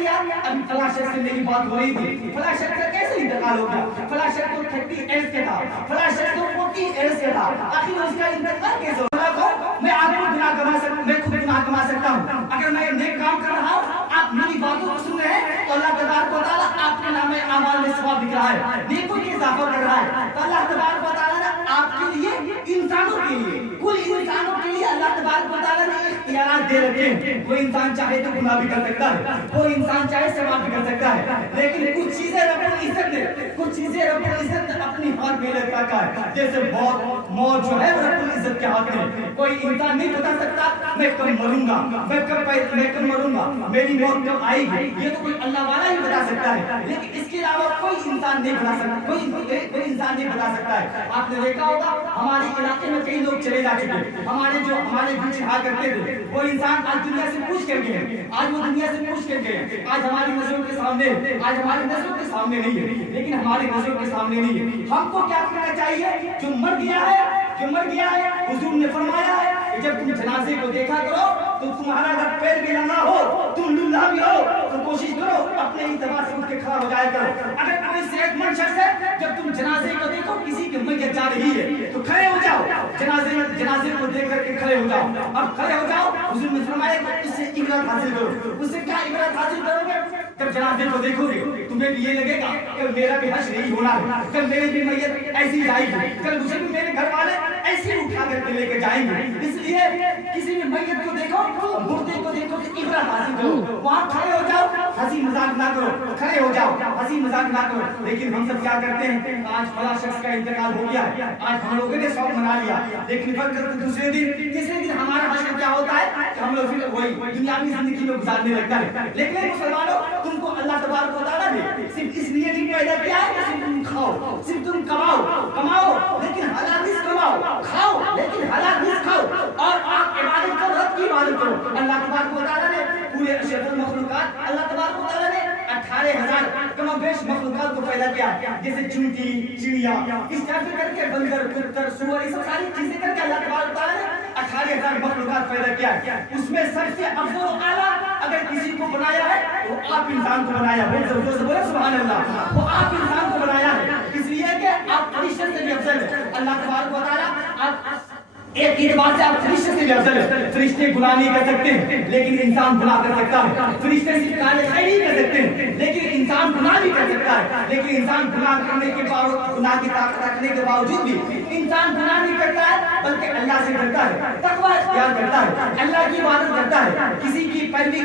کیا ابھی فلاں شخص سے میری بات ہو رہی تھی, فلاں شخص کا کیسے انتقال ہو گیا, فلاں شخص تو 30 ایج کے تھا, فلاں شخص تو 40 ایج کے تھا, آخر اس کا انتقال کیسے ہوا؟ میں آپ کو گناہ کما سکتا, میں خود گناہ کما سکتا ہوں. اگر میں نیک کام کر رہا ہوں, آپ میری باتوں کو سن رہے ہیں, تو اللہ تبارک و تعالیٰ آپ کے نام اعمال میں ثواب لکھ رہا ہے, نیکوں کی اضافہ کر رہا ہے. تو اللہ تبارک و تعالیٰ نے آپ کے لیے, انسانوں کے لیے, کل انسانوں کے لیے اللہ تبارک و تعالیٰ نے اختیارات دے رکھے ہیں. کوئی انسان چاہے تو گناہ بھی کر سکتا ہے, کوئی انسان چاہے ثواب بھی کر سکتا ہے, لیکن کچھ چیزیں رب العزت نے, کچھ چیزیں رب العزت نے اپنی ہاتھ میں رکھ رکھا ہے. جیسے موت جو ہے وہ رب العزت کے ہاتھ میں. کوئی انسان نہیں بتا سکتا میں کب مروں گا, میں کب مروں گا, میری موت کب آئے گی, یہ تو کوئی اللہ والا ہی بتا سکتا ہے. لیکن اس کے علاوہ کوئی انسان نہیں بتا سکتا, کوئی انسان نہیں بتا سکتا ہے. آپ نے دیکھا ہوگا ہمارے علاقے میں کئی لوگ چلے جا چکے, ہمارے بیچ رہا کرتے تھے, وہ انسان آج دنیا سے پوچھ کر گئے, آج وہ دنیا سے پوچھ کر گئے, آج ہماری نظروں کے سامنے, آج ہماری نظروں کے سامنے نہیں ہے, لیکن ہماری نظروں کے سامنے نہیں ہے. ہم کو کیا کرنا چاہیے؟ جو مر گیا ہے, حضور نے فرمایا ہے کہ جب تم جنازے کو دیکھا کرو تو تمہارا اگر پیر بھی ننگا ہو, تم لولا بھی ہو, تو کوشش کرو اپنے اعتبار سے اٹھ کے کھڑا ہو جایا کرو. اگر کوئی صحت مند شخص ہے, جب تم جنازے کو دیکھو کسی کی میت جا رہی ہے تو کھڑے ہو جاؤ, جنازے کو دیکھ کر کے کھڑے ہو جاؤ. اب کھڑے ہو جاؤ, حضور نے فرمایا کہ اس سے عبرت حاصل کرو. اس سے کیا عبرت حاصل کرو گے؟ جب جنازے کو دیکھو گے تمہیں بھی یہ لگے گا کہ میرا بھی حشر نہیں ہونا ہے, کل میری بھی میت ایسی جائے گی, کل مجھے بھی میرے گھر والے ایسے اٹھا کر کے لے کے جائیں گے. اس لیے کسی بھی میت کو دیکھو, مردے کو دیکھو کہ عبرت حاصل کرو. وہاں کھڑے ہو جاؤ, ہنسی مذاق نہ کرو, کھڑے ہو جاؤ, ہنسی مذاق نہ کرو. لیکن ہم سب کیا کرتے ہیں, آج فلاں شخص کا انتقال ہو گیا, آج ہم لوگوں نے شوق منا لیا, لیکن دوسرے دن ہمارا حشر کیا ہوتا ہے کہ ہم لوگ پھر وہی دنیاوی زندگی میں گزارنے لگتا ہے. لیکن مسلمانوں, تم کو اللہ تبارک و تعالیٰ نے صرف اس لیے نہیں پیدا کیا ہے کہ صرف تم کھاؤ, صرف تم کماؤ, لیکن حلال رزق کماؤ, کھاؤ لیکن حلال رزق کھاؤ, اور آپ عبادت کرو, رب کی عبادت کرو. اللہ تبارک و تعالیٰ نے پورے اشرف المخلوقات, اللہ تبارک و تعالیٰ نے 18,000 کم و بیش مخلوقات کو پیدا کیا, جیسے چونٹی, چڑیا, اس طرح کر کے بندر, کتر, سور, یہ سب ساری چیزیں کر کے اللہ تبارک و تعالیٰ نے 18,000 مخلوقات پیدا کیا. اس میں سب سے افضل و اعلیٰ اگر کسی کو بنایا ہے وہ آپ انسان کو بنایا. بولے سبحان اللہ, وہ آپ انسان کو بنایا ہے, اس لیے کہ آپ فرشتے سے بھی افضل ہے. اللہ تبارک و تعالیٰ آپ ایک اعتبار سے آپ فرشتے سے بھی افضل ہے. فرشتے گناہ نہیں کر سکتے لیکن انسان گناہ کر سکتا ہے. فرشتے صرف کام خیر نہیں کر سکتے لیکن انسان گناہ بھی کر سکتا ہے. لیکن انسان گناہ کرنے کے باوجود, گناہ کی طاقت رکھنے کے باوجود بھی انسان گناہ نہیں کرتا ہے, بلکہ اللہ سے ڈرتا ہے, تقوی اختیار کرتا ہے, اللہ کی عبادت کرتا ہے, کسی کی پیروی